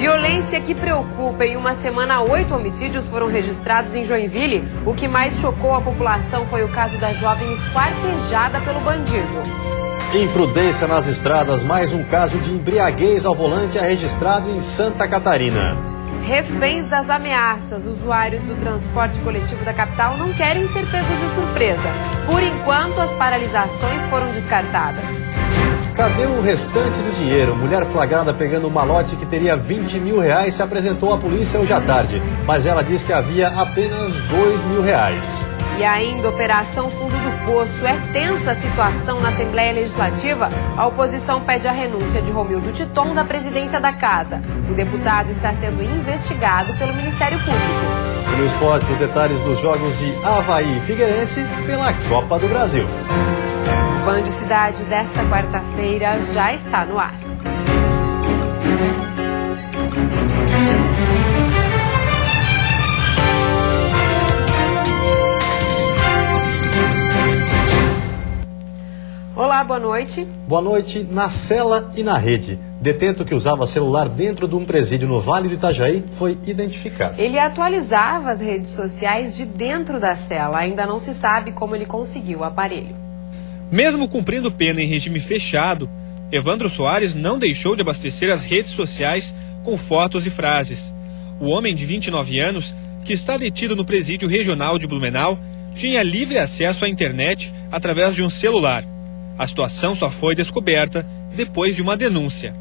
Violência que preocupa. Em uma semana, 8 homicídios foram registrados em Joinville. O que mais chocou a população foi o caso da jovem esquartejada pelo bandido. Imprudência nas estradas. Mais um caso de embriaguez ao volante é registrado em Santa Catarina. Reféns das ameaças. Usuários do transporte coletivo da capital não querem ser pegos de surpresa. Por enquanto, as paralisações foram descartadas. Cadê o restante do dinheiro? Mulher flagrada pegando um malote que teria 20 mil reais se apresentou à polícia hoje à tarde. Mas ela diz que havia apenas 2 mil reais. E ainda, Operação Fundo do Poço. É tensa a situação na Assembleia Legislativa. A oposição pede a renúncia de Romildo Titon da presidência da Casa. O deputado está sendo investigado pelo Ministério Público. E no esporte, os detalhes dos jogos de Avaí e Figueirense pela Copa do Brasil. Band Cidade desta quarta-feira já está no ar. Olá, boa noite. Boa noite. Na cela e na rede. Detento que usava celular dentro de um presídio no Vale do Itajaí foi identificado. Ele atualizava as redes sociais de dentro da cela. Ainda não se sabe como ele conseguiu o aparelho. Mesmo cumprindo pena em regime fechado, Evandro Soares não deixou de abastecer as redes sociais com fotos e frases. O homem de 29 anos, que está detido no presídio regional de Blumenau, tinha livre acesso à internet através de um celular. A situação só foi descoberta depois de uma denúncia.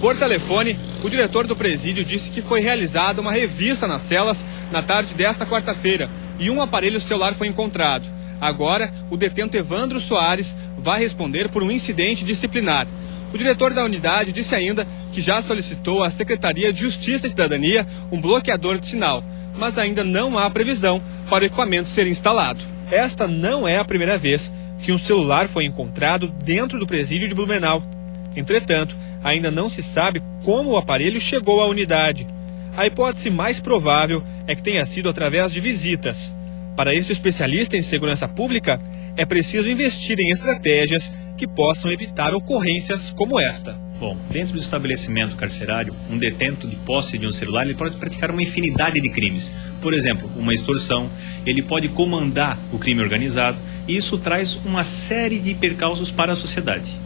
Por telefone, o diretor do presídio disse que foi realizada uma revista nas celas na tarde desta quarta-feira e um aparelho celular foi encontrado. Agora, o detento Evandro Soares vai responder por um incidente disciplinar. O diretor da unidade disse ainda que já solicitou à Secretaria de Justiça e Cidadania um bloqueador de sinal, mas ainda não há previsão para o equipamento ser instalado. Esta não é a primeira vez que um celular foi encontrado dentro do presídio de Blumenau. Entretanto, ainda não se sabe como o aparelho chegou à unidade. A hipótese mais provável é que tenha sido através de visitas. Para este especialista em segurança pública, é preciso investir em estratégias que possam evitar ocorrências como esta. Bom, dentro do estabelecimento carcerário, um detento de posse de um celular ele pode praticar uma infinidade de crimes. Por exemplo, uma extorsão, ele pode comandar o crime organizado e isso traz uma série de percalços para a sociedade.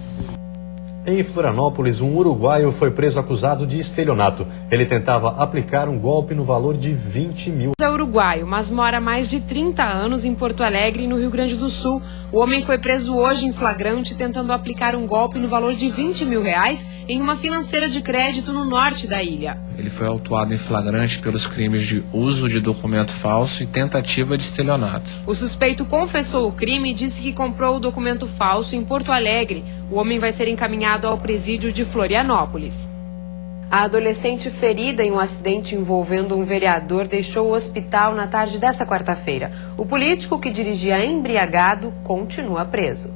Em Florianópolis, um uruguaio foi preso acusado de estelionato. Ele tentava aplicar um golpe no valor de 20 mil. É uruguaio, mas mora há mais de 30 anos em Porto Alegre, no Rio Grande do Sul. O homem foi preso hoje em flagrante tentando aplicar um golpe no valor de 20 mil reais em uma financeira de crédito no norte da ilha. Ele foi autuado em flagrante pelos crimes de uso de documento falso e tentativa de estelionato. O suspeito confessou o crime e disse que comprou o documento falso em Porto Alegre. O homem vai ser encaminhado ao presídio de Florianópolis. A adolescente ferida em um acidente envolvendo um vereador deixou o hospital na tarde desta quarta-feira. O político que dirigia embriagado continua preso.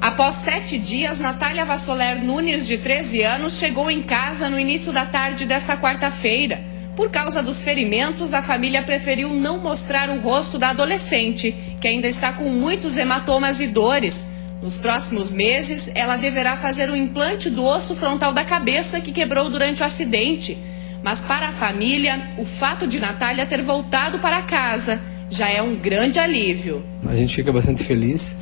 Após 7 dias, Natália Vassoler Nunes, de 13 anos, chegou em casa no início da tarde desta quarta-feira. Por causa dos ferimentos, a família preferiu não mostrar o rosto da adolescente, que ainda está com muitos hematomas e dores. Nos próximos meses, ela deverá fazer o implante do osso frontal da cabeça que quebrou durante o acidente. Mas para a família, o fato de Natália ter voltado para casa já é um grande alívio. A gente fica bastante feliz.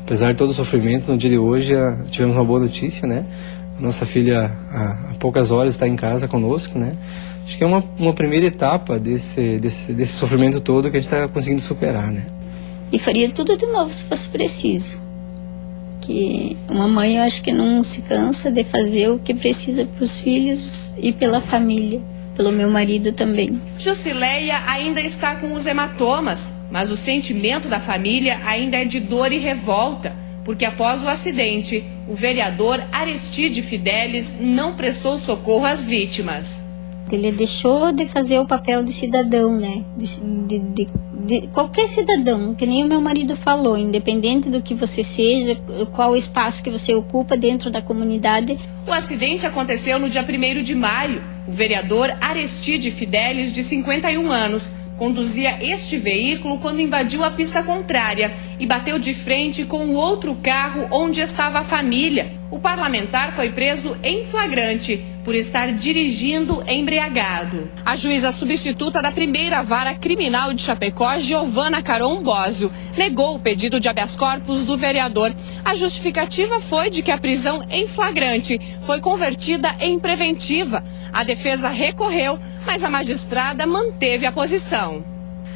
Apesar de todo o sofrimento, no dia de hoje tivemos uma boa notícia, né? A nossa filha, há poucas horas, está em casa conosco, né? Acho que é uma primeira etapa desse sofrimento todo que a gente está conseguindo superar, né? E faria tudo de novo se fosse preciso. Que uma mãe, eu acho que não se cansa de fazer o que precisa para os filhos e pela família, pelo meu marido também. Jusileia ainda está com os hematomas, mas o sentimento da família ainda é de dor e revolta, porque após o acidente, o vereador Aristide Fidelis não prestou socorro às vítimas. Ele deixou de fazer o papel de cidadão, né? De qualquer cidadão, que nem o meu marido falou, independente do que você seja, qual o espaço que você ocupa dentro da comunidade. O acidente aconteceu no dia 1º de maio. O vereador Aristide Fidelis, de 51 anos, conduzia este veículo quando invadiu a pista contrária e bateu de frente com o outro carro onde estava a família. O parlamentar foi preso em flagrante, por estar dirigindo embriagado. A juíza substituta da primeira vara criminal de Chapecó, Giovana Caron Bósio, negou o pedido de habeas corpus do vereador. A justificativa foi de que a prisão em flagrante foi convertida em preventiva. A defesa recorreu, mas a magistrada manteve a posição.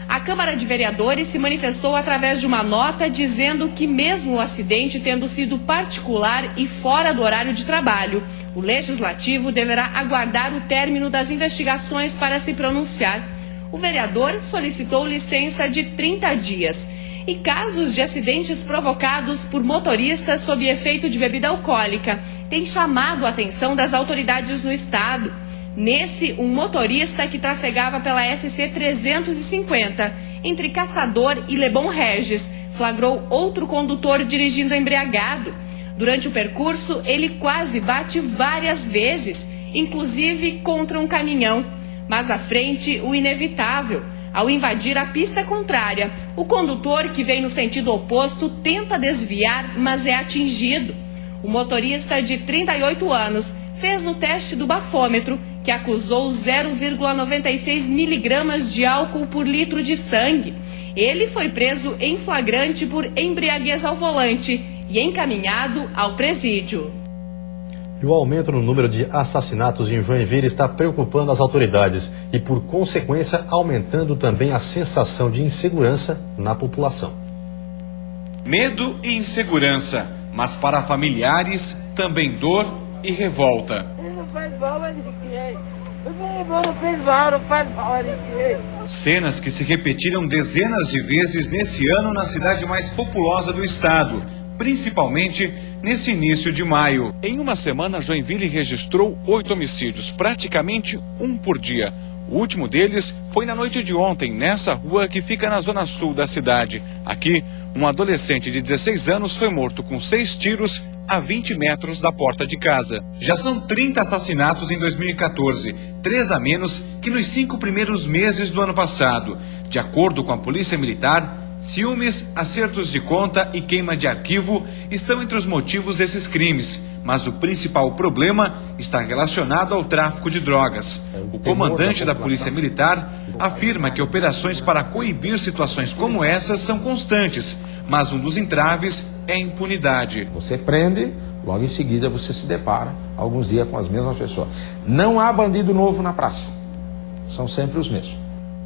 A Câmara de Vereadores se manifestou através de uma nota dizendo que mesmo o acidente tendo sido particular e fora do horário de trabalho, o Legislativo deverá aguardar o término das investigações para se pronunciar. O vereador solicitou licença de 30 dias. E casos de acidentes provocados por motoristas sob efeito de bebida alcoólica têm chamado a atenção das autoridades no estado. Nesse, um motorista que trafegava pela SC 350, entre Caçador e Lebon Regis, flagrou outro condutor dirigindo embriagado. Durante o percurso, ele quase bate várias vezes, inclusive contra um caminhão. Mas à frente, o inevitável. Ao invadir a pista contrária, o condutor que vem no sentido oposto tenta desviar, mas é atingido. O motorista de 38 anos fez o teste do bafômetro, que acusou 0,96 miligramas de álcool por litro de sangue. Ele foi preso em flagrante por embriaguez ao volante e encaminhado ao presídio. E o aumento no número de assassinatos em Joinville está preocupando as autoridades e, por consequência, aumentando também a sensação de insegurança na população. Medo e insegurança, mas para familiares também dor e revolta. Ele não faz mal a ninguém. Meu irmão não fez mal, não faz mal a ninguém. Cenas que se repetiram dezenas de vezes nesse ano na cidade mais populosa do estado, principalmente nesse início de maio. Em uma semana, Joinville registrou 8 homicídios, praticamente um por dia. O último deles foi na noite de ontem, nessa rua que fica na zona sul da cidade. Aqui, um adolescente de 16 anos foi morto com 6 tiros a 20 metros da porta de casa. Já são 30 assassinatos em 2014, 3 a menos que nos 5 primeiros meses do ano passado. De acordo com a Polícia Militar, ciúmes, acertos de conta e queima de arquivo estão entre os motivos desses crimes, mas o principal problema está relacionado ao tráfico de drogas. O comandante da Polícia Militar afirma que operações para coibir situações como essas são constantes, mas um dos entraves é a impunidade. Você prende, logo em seguida você se depara, alguns dias, com as mesmas pessoas. Não há bandido novo na praça, são sempre os mesmos.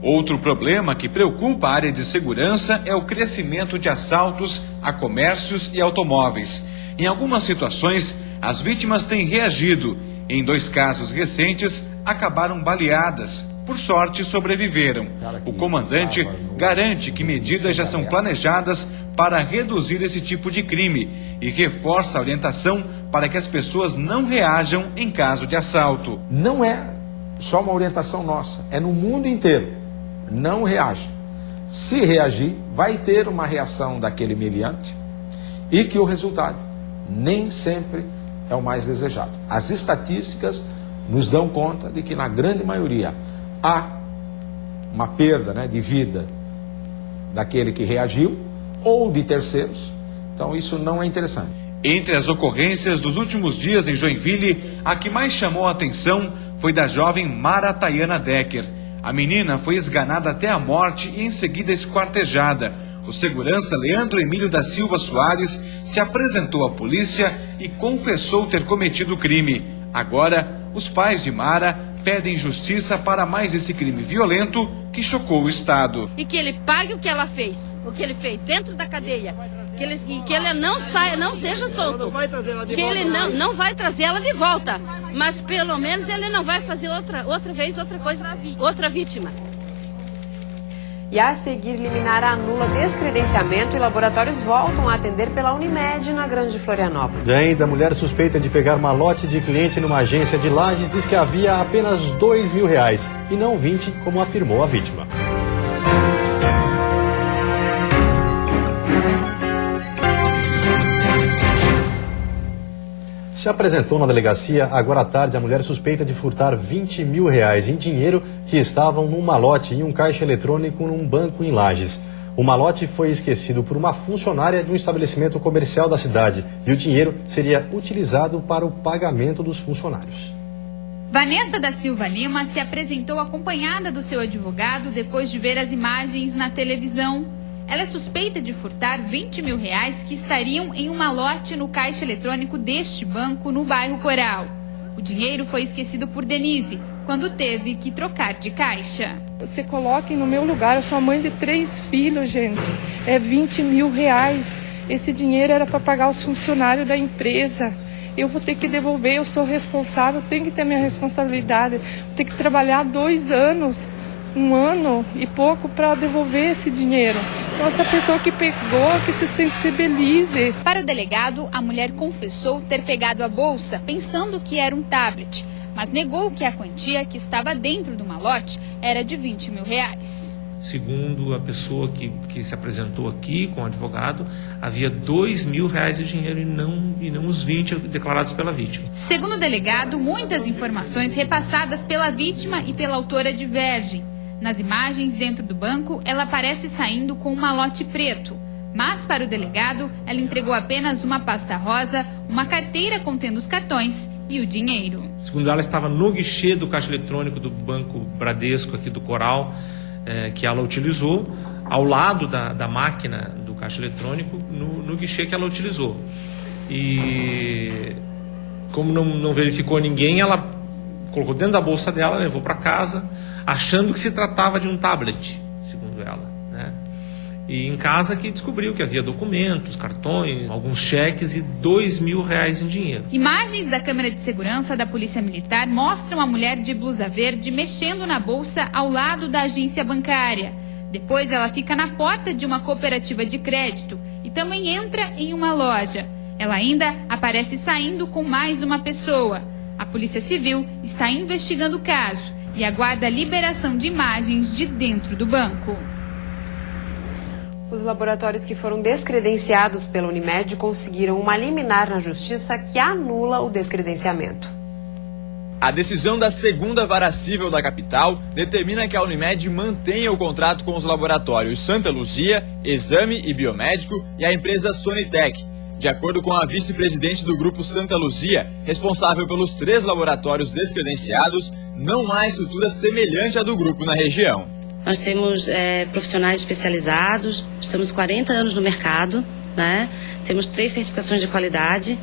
Outro problema que preocupa a área de segurança é o crescimento de assaltos a comércios e automóveis. Em algumas situações, as vítimas têm reagido. Em 2 casos recentes, acabaram baleadas. Por sorte, sobreviveram. O comandante garante que medidas já são planejadas para reduzir esse tipo de crime e reforça a orientação para que as pessoas não reajam em caso de assalto. Não é só uma orientação nossa, é no mundo inteiro. Não reage. Se reagir, vai ter uma reação daquele meliante e que o resultado nem sempre é o mais desejado. As estatísticas nos dão conta de que na grande maioria há uma perda, de vida daquele que reagiu ou de terceiros. Então isso não é interessante. Entre as ocorrências dos últimos dias em Joinville, a que mais chamou a atenção foi da jovem Mara Tayana Decker. A menina foi esganada até a morte e em seguida esquartejada. O segurança Leandro Emílio da Silva Soares se apresentou à polícia e confessou ter cometido o crime. Agora, os pais de Mara pedem justiça para mais esse crime violento que chocou o Estado. E que ele pague o que ela fez, o que ele fez dentro da cadeia. E que ele não saia, não seja solto. Que ele não vai trazer ela de volta. Mas pelo menos ele não vai fazer outra vítima. E a seguir, liminar anula descredenciamento e laboratórios voltam a atender pela Unimed na Grande Florianópolis. E ainda, a mulher suspeita de pegar malote de cliente numa agência de Lages diz que havia apenas R$2.000 e não 20, como afirmou a vítima. Se apresentou na delegacia agora à tarde a mulher suspeita de furtar R$20.000 em dinheiro que estavam num malote em um caixa eletrônico num banco em Lages. O malote foi esquecido por uma funcionária de um estabelecimento comercial da cidade e o dinheiro seria utilizado para o pagamento dos funcionários. Vanessa da Silva Lima se apresentou acompanhada do seu advogado depois de ver as imagens na televisão. Ela é suspeita de furtar R$20 mil que estariam em um malote no caixa eletrônico deste banco no bairro Coral. O dinheiro foi esquecido por Denise quando teve que trocar de caixa. Se coloquem no meu lugar, eu sou a mãe de 3 filhos, gente. É R$20 mil. Esse dinheiro era para pagar os funcionários da empresa. Eu vou ter que devolver, eu sou responsável, tenho que ter minha responsabilidade. Vou ter que trabalhar 2 anos, 1 ano e pouco para devolver esse dinheiro. Então, essa pessoa que pegou, que se sensibilize. Para o delegado, a mulher confessou ter pegado a bolsa pensando que era um tablet, mas negou que a quantia que estava dentro do malote era de R$20 mil. Segundo a pessoa que se apresentou aqui com o advogado, havia R$2 mil de dinheiro e não os 20 declarados pela vítima. Segundo o delegado, muitas informações repassadas pela vítima e pela autora divergem. Nas imagens dentro do banco, ela aparece saindo com um malote preto. Mas, para o delegado, ela entregou apenas uma pasta rosa, uma carteira contendo os cartões e o dinheiro. Segundo ela, estava no guichê do caixa eletrônico do Banco Bradesco aqui do Coral, que ela utilizou, ao lado da máquina do caixa eletrônico, no guichê que ela utilizou. E como não verificou ninguém, ela colocou dentro da bolsa dela, levou para casa, achando que se tratava de um tablet, segundo ela, né? E em casa que descobriu que havia documentos, cartões, alguns cheques e R$2 mil em dinheiro. Imagens da câmera de segurança da Polícia Militar mostram a mulher de blusa verde mexendo na bolsa ao lado da agência bancária. Depois ela fica na porta de uma cooperativa de crédito e também entra em uma loja. Ela ainda aparece saindo com mais uma pessoa. A Polícia Civil está investigando o caso e aguarda a liberação de imagens de dentro do banco. Os laboratórios que foram descredenciados pela Unimed conseguiram uma liminar na justiça que anula o descredenciamento. A decisão da segunda vara civil da capital determina que a Unimed mantenha o contrato com os laboratórios Santa Luzia, Exame e Biomédico e a empresa Sonitec. De acordo com a vice-presidente do grupo Santa Luzia, responsável pelos 3 laboratórios descredenciados, não há estrutura semelhante à do grupo na região. Nós temos profissionais especializados, estamos 40 anos no mercado, né? Temos 3 certificações de qualidade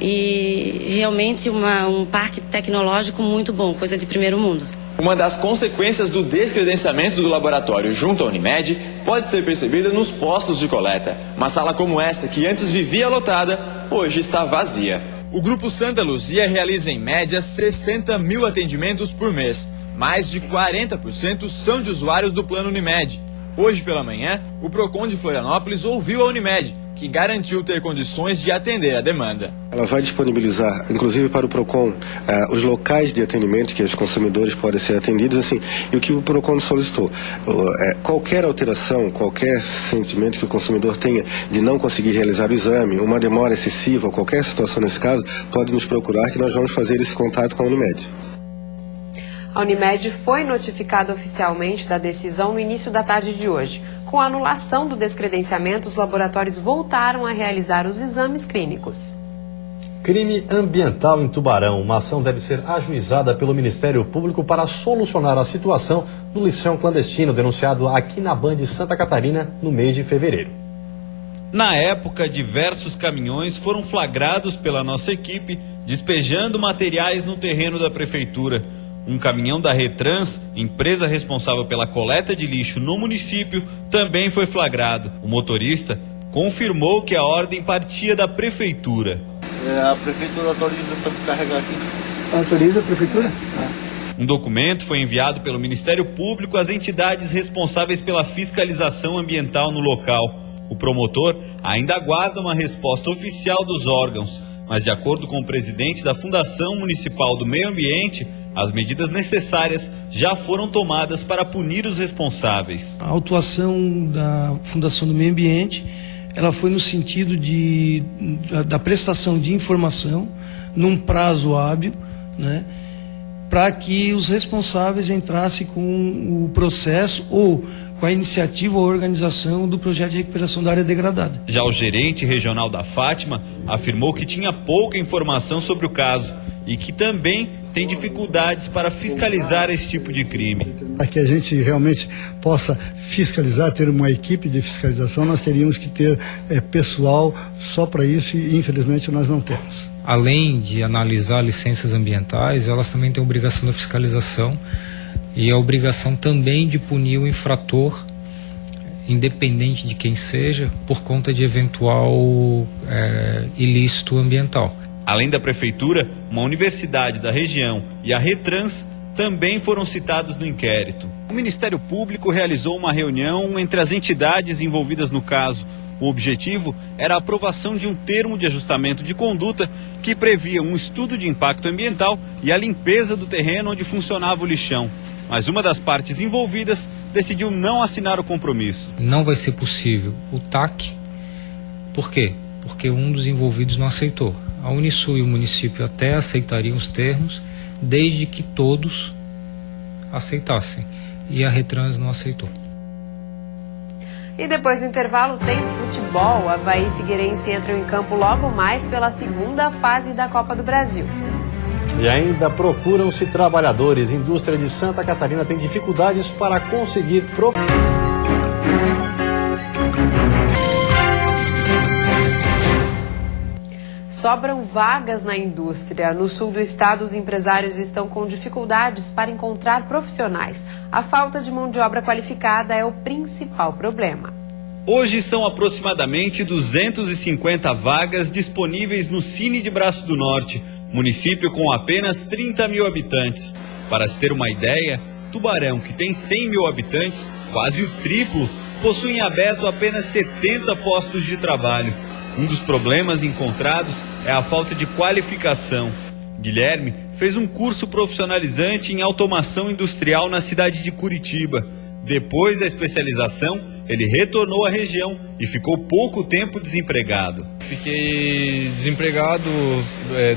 e realmente um parque tecnológico muito bom, coisa de primeiro mundo. Uma das consequências do descredenciamento do laboratório junto à Unimed pode ser percebida nos postos de coleta. Uma sala como essa, que antes vivia lotada, hoje está vazia. O Grupo Santa Luzia realiza em média 60 mil atendimentos por mês. Mais de 40% são de usuários do plano Unimed. Hoje pela manhã, o PROCON de Florianópolis ouviu a Unimed, que garantiu ter condições de atender a demanda. Ela vai disponibilizar, inclusive para o PROCON, os locais de atendimento que os consumidores podem ser atendidos, assim, e o que o PROCON solicitou. Qualquer alteração, qualquer sentimento que o consumidor tenha de não conseguir realizar o exame, uma demora excessiva, qualquer situação nesse caso, pode nos procurar que nós vamos fazer esse contato com a Unimed. A Unimed foi notificada oficialmente da decisão no início da tarde de hoje. Com a anulação do descredenciamento, os laboratórios voltaram a realizar os exames clínicos. Crime ambiental em Tubarão. Uma ação deve ser ajuizada pelo Ministério Público para solucionar a situação do lixão clandestino denunciado aqui na Band de Santa Catarina no mês de fevereiro. Na época, diversos caminhões foram flagrados pela nossa equipe despejando materiais no terreno da prefeitura. Um caminhão da Retrans, empresa responsável pela coleta de lixo no município, também foi flagrado. O motorista confirmou que a ordem partia da prefeitura. A prefeitura autoriza para se carregar aqui. Autoriza a prefeitura? Um documento foi enviado pelo Ministério Público às entidades responsáveis pela fiscalização ambiental no local. O promotor ainda aguarda uma resposta oficial dos órgãos, mas de acordo com o presidente da Fundação Municipal do Meio Ambiente, as medidas necessárias já foram tomadas para punir os responsáveis. A atuação da Fundação do Meio Ambiente, ela foi no sentido da prestação de informação num prazo hábil, né, para que os responsáveis entrassem com o processo ou com a iniciativa ou organização do projeto de recuperação da área degradada. Já o gerente regional da Fátima afirmou que tinha pouca informação sobre o caso e que também tem dificuldades para fiscalizar esse tipo de crime. Para que a gente realmente possa fiscalizar, ter uma equipe de fiscalização, nós teríamos que ter pessoal só para isso e infelizmente nós não temos. Além de analisar licenças ambientais, elas também têm a obrigação da fiscalização e a obrigação também de punir o infrator, independente de quem seja, por conta de eventual ilícito ambiental. Além da prefeitura, uma universidade da região e a Retrans também foram citados no inquérito. O Ministério Público realizou uma reunião entre as entidades envolvidas no caso. O objetivo era a aprovação de um termo de ajustamento de conduta que previa um estudo de impacto ambiental e a limpeza do terreno onde funcionava o lixão. Mas uma das partes envolvidas decidiu não assinar o compromisso. Não vai ser possível o TAC. Por quê? Porque um dos envolvidos não aceitou. A Unisul e o município até aceitariam os termos, desde que todos aceitassem. E a Retrans não aceitou. E depois do intervalo tem futebol. O Avaí e Figueirense entram em campo logo mais pela segunda fase da Copa do Brasil. E ainda procuram-se trabalhadores. Indústria de Santa Catarina tem dificuldades para conseguir Sobram vagas na indústria. No sul do estado, os empresários estão com dificuldades para encontrar profissionais. A falta de mão de obra qualificada é o principal problema. Hoje são aproximadamente 250 vagas disponíveis no Cine de Braço do Norte, município com apenas 30 mil habitantes. Para se ter uma ideia, Tubarão, que tem 100 mil habitantes, quase o triplo, possui em aberto apenas 70 postos de trabalho. Um dos problemas encontrados é a falta de qualificação. Guilherme fez um curso profissionalizante em automação industrial na cidade de Curitiba. Depois da especialização, ele retornou à região e ficou pouco tempo desempregado. Fiquei desempregado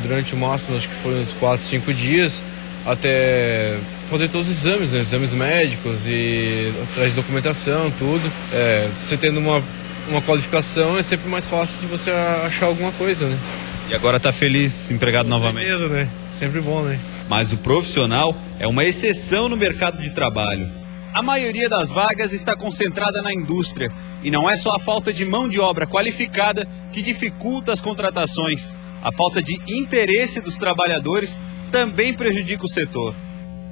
durante o máximo, acho que foi uns 4, 5 dias, até fazer todos os exames, né? Exames médicos e atrás de documentação, tudo. Você tendo uma qualificação é sempre mais fácil de você achar alguma coisa, né? E agora tá feliz, empregado novamente? Beleza, né? Sempre bom, né? Mas o profissional é uma exceção no mercado de trabalho. A maioria das vagas está concentrada na indústria. E não é só a falta de mão de obra qualificada que dificulta as contratações. A falta de interesse dos trabalhadores também prejudica o setor.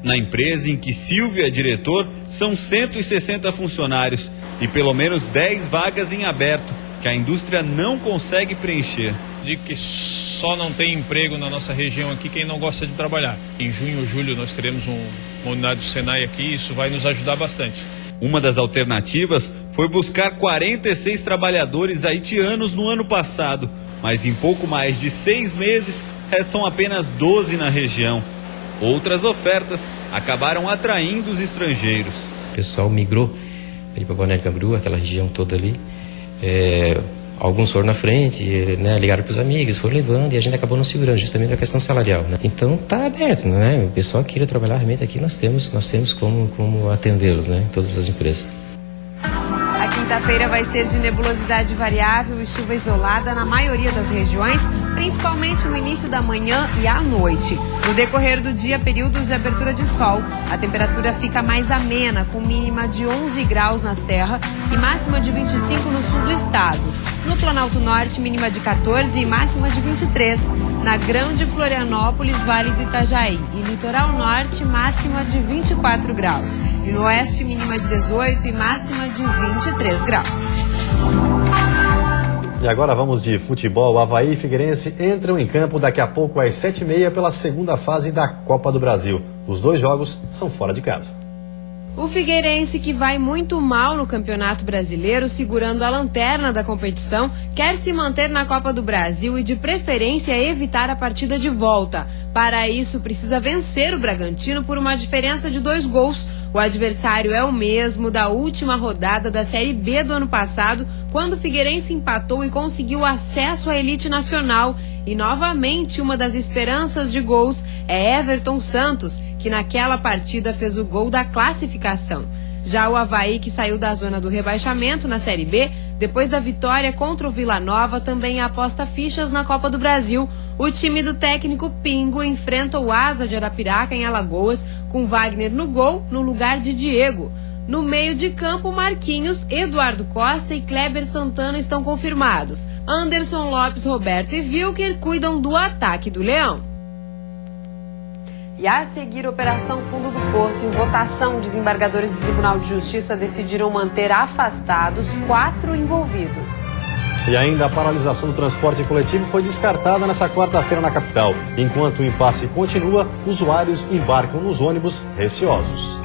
Na empresa em que Silvio é diretor, são 160 funcionários e pelo menos 10 vagas em aberto, que a indústria não consegue preencher. Digo que só não tem emprego na nossa região aqui quem não gosta de trabalhar. Em junho ou julho nós teremos uma unidade do Senai aqui e isso vai nos ajudar bastante. Uma das alternativas foi buscar 46 trabalhadores haitianos no ano passado, mas em pouco mais de 6 meses restam apenas 12 na região. Outras ofertas acabaram atraindo os estrangeiros. O pessoal migrou ali para Balneário Camboriú, aquela região toda ali. Alguns foram na frente, né, ligaram para os amigos, foram levando e a gente acabou não segurando, justamente a questão salarial, né? Então tá aberto, né? O pessoal que queira trabalhar realmente aqui, nós temos como atendê-los, né? Todas as empresas. A quinta-feira vai ser de nebulosidade variável e chuva isolada na maioria das regiões, principalmente no início da manhã e à noite. No decorrer do dia, períodos de abertura de sol. A temperatura fica mais amena, com mínima de 11 graus na Serra e máxima de 25 no sul do estado. No Planalto Norte, mínima de 14 e máxima de 23. Na Grande Florianópolis, Vale do Itajaí e Litoral Norte, máxima de 24 graus. E no Oeste, mínima de 18 e máxima de 23 graus. E agora vamos de futebol. Avaí e Figueirense entram em campo daqui a pouco às 7h30 pela segunda fase da Copa do Brasil. Os dois jogos são fora de casa. O Figueirense, que vai muito mal no Campeonato Brasileiro, segurando a lanterna da competição, quer se manter na Copa do Brasil e, de preferência, evitar a partida de volta. Para isso, precisa vencer o Bragantino por uma diferença de 2 gols. O adversário é o mesmo da última rodada da Série B do ano passado, quando o Figueirense empatou e conseguiu acesso à elite nacional. E, novamente, uma das esperanças de gols é Everton Santos, que naquela partida fez o gol da classificação. Já o Avaí, que saiu da zona do rebaixamento na Série B, depois da vitória contra o Vila Nova, também aposta fichas na Copa do Brasil. O time do técnico Pingo enfrenta o Asa de Arapiraca em Alagoas, com Wagner no gol, no lugar de Diego. No meio de campo, Marquinhos, Eduardo Costa e Kleber Santana estão confirmados. Anderson Lopes, Roberto e Wilker cuidam do ataque do Leão. E a seguir, Operação Fundo do Poço. Em votação, desembargadores do Tribunal de Justiça decidiram manter afastados 4 envolvidos. E ainda a paralisação do transporte coletivo foi descartada nesta quarta-feira na capital. Enquanto o impasse continua, usuários embarcam nos ônibus receosos.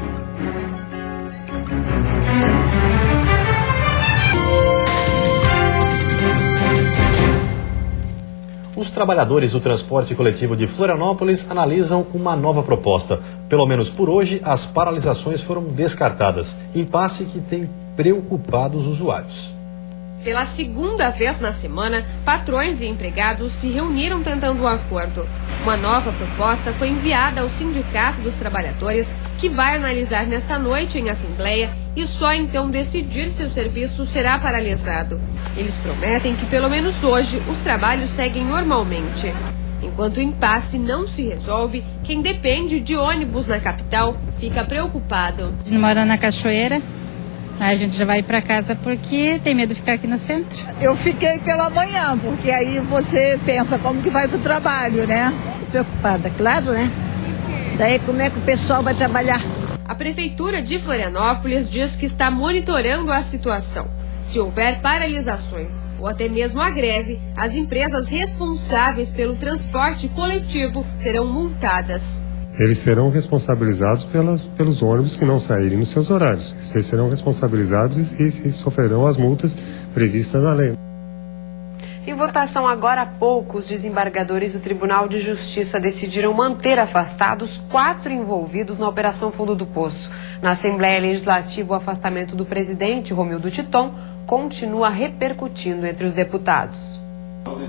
Os trabalhadores do transporte coletivo de Florianópolis analisam uma nova proposta. Pelo menos por hoje, as paralisações foram descartadas. Impasse que tem preocupado os usuários. Pela segunda vez na semana, patrões e empregados se reuniram tentando um acordo. Uma nova proposta foi enviada ao Sindicato dos Trabalhadores, que vai analisar nesta noite em assembleia e só então decidir se o serviço será paralisado. Eles prometem que pelo menos hoje os trabalhos seguem normalmente. Enquanto o impasse não se resolve, quem depende de ônibus na capital fica preocupado. A gente mora na Cachoeira. A gente já vai para casa porque tem medo de ficar aqui no centro. Eu fiquei pela manhã, porque aí você pensa como que vai para o trabalho, né? Preocupada, claro, né? Daí como é que o pessoal vai trabalhar? A Prefeitura de Florianópolis diz que está monitorando a situação. Se houver paralisações ou até mesmo a greve, as empresas responsáveis pelo transporte coletivo serão multadas. Eles serão responsabilizados pelos ônibus que não saírem nos seus horários. Eles serão responsabilizados e sofrerão as multas previstas na lei. Em votação agora há pouco, os desembargadores do Tribunal de Justiça decidiram manter afastados 4 envolvidos na Operação Fundo do Poço. Na Assembleia Legislativa, o afastamento do presidente, Romildo Titon, continua repercutindo entre os deputados.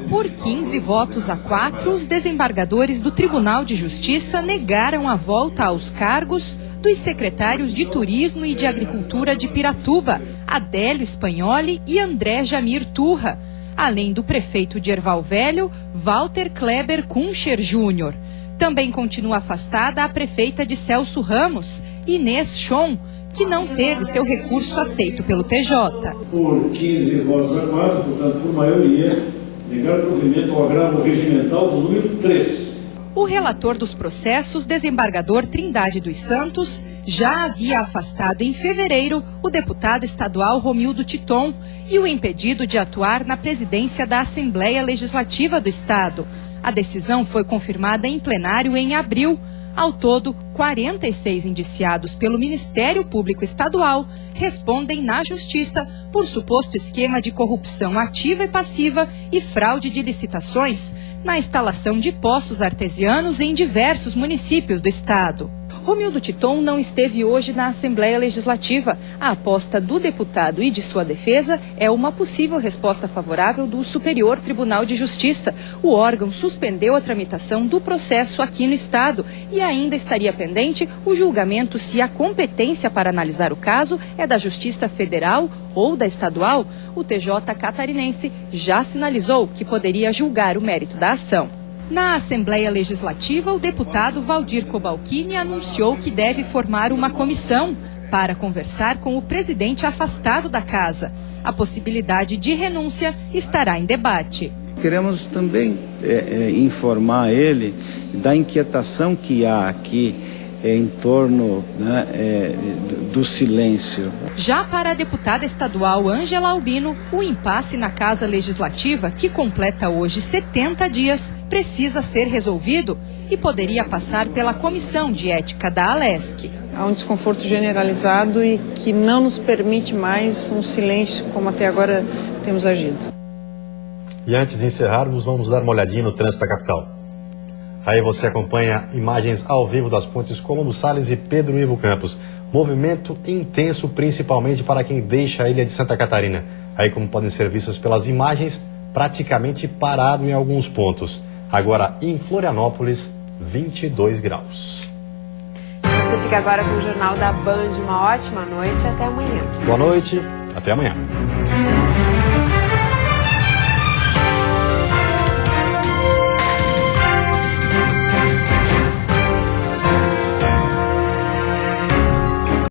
Por 15 votos a 4, os desembargadores do Tribunal de Justiça negaram a volta aos cargos dos secretários de Turismo e de Agricultura de Piratuba, Adélio Spagnoli e André Jamir Turra, além do prefeito de Erval Velho, Walter Kleber Kuncher Júnior. Também continua afastada a prefeita de Celso Ramos, Inês Schon, que não teve seu recurso aceito pelo TJ. Por 15 votos a 4, portanto, por maioria, negar provimento ao agravo regimental do número 3. O relator dos processos, desembargador Trindade dos Santos, já havia afastado em fevereiro o deputado estadual Romildo Titon e o impedido de atuar na presidência da Assembleia Legislativa do Estado. A decisão foi confirmada em plenário em abril. Ao todo, 46 indiciados pelo Ministério Público Estadual respondem na Justiça por suposto esquema de corrupção ativa e passiva e fraude de licitações na instalação de poços artesianos em diversos municípios do Estado. Romildo Titon não esteve hoje na Assembleia Legislativa. A aposta do deputado e de sua defesa é uma possível resposta favorável do Superior Tribunal de Justiça. O órgão suspendeu a tramitação do processo aqui no Estado e ainda estaria pendente o julgamento se a competência para analisar o caso é da Justiça Federal ou da Estadual. O TJ catarinense já sinalizou que poderia julgar o mérito da ação. Na Assembleia Legislativa, o deputado Valdir Cobalcini anunciou que deve formar uma comissão para conversar com o presidente afastado da casa. A possibilidade de renúncia estará em debate. Queremos também informar ele da inquietação que há aqui em torno do silêncio. Já para a deputada estadual Ângela Albino, o impasse na Casa Legislativa, que completa hoje 70 dias, precisa ser resolvido e poderia passar pela Comissão de Ética da Alesc. Há um desconforto generalizado e que não nos permite mais um silêncio como até agora temos agido. E antes de encerrarmos, vamos dar uma olhadinha no trânsito da capital. Aí você acompanha imagens ao vivo das pontes Cômodo Salles e Pedro Ivo Campos. Movimento intenso, principalmente para quem deixa a ilha de Santa Catarina. Aí, como podem ser vistos pelas imagens, praticamente parado em alguns pontos. Agora, em Florianópolis, 22 graus. Você fica agora com o Jornal da Band. Uma ótima noite e até amanhã. Boa noite, até amanhã.